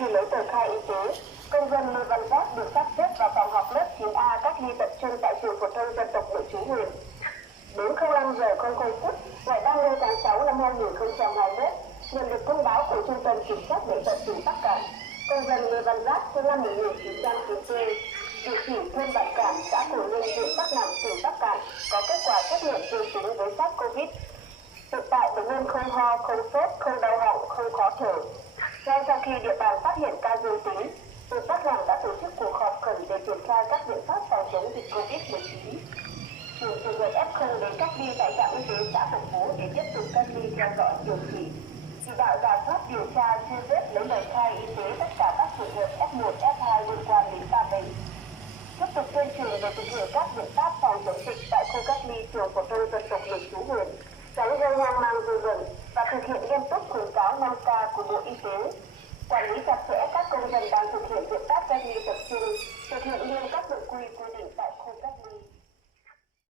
khi lấy tờ khai y tế, công dân Lê Văn Giáp được sắp xếp vào phòng học lớp 9A cách ly tập trung tại trường phổ thông dân tộc nội trú huyện. Đến 05 giờ 00 phút, ngày 30 tháng 6 năm 2021, nhận được thông báo của Trung tâm Kiểm soát Bệnh tật tỉnh Bắc Kạn, công dân Lê Văn Giáp sinh năm 1990, địa chỉ thôn Bản Cản, xã Cổ Linh, huyện Bắc Nẵm, tỉnh Bắc Kạn, có kết quả xét nghiệm dương tính với SARS-CoV. Hiện tại bệnh nhân không ho, không sốt, không đau họng, không khó thở. Ngay sau khi địa bàn phát hiện ca dương tính, huyện Bắc Nẵm đã tổ chức cuộc họp khẩn để triển khai các biện pháp phòng chống dịch COVID-19. Chủ trường hợp F0 đến cách ly tại trạm y tế xã Phục Phú để tiếp tục cách ly theo dõi điều trị. Chỉ đạo rà soát điều tra truy vết lấy lời khai y tế tất cả các trường hợp F1, F2 liên quan đến ca bệnh. Tiếp tục tuyên truyền về thực hiện các biện pháp phòng chống dịch tại khu cách ly trường phổ thông dân tộc nội trú huyện, tránh gây hoang mang dư luận và thực hiện nghiêm túc khuyến cáo 5K của Bộ Y tế. Quản lý chặt chẽ các công dân đang thực hiện biện pháp cách ly tập trung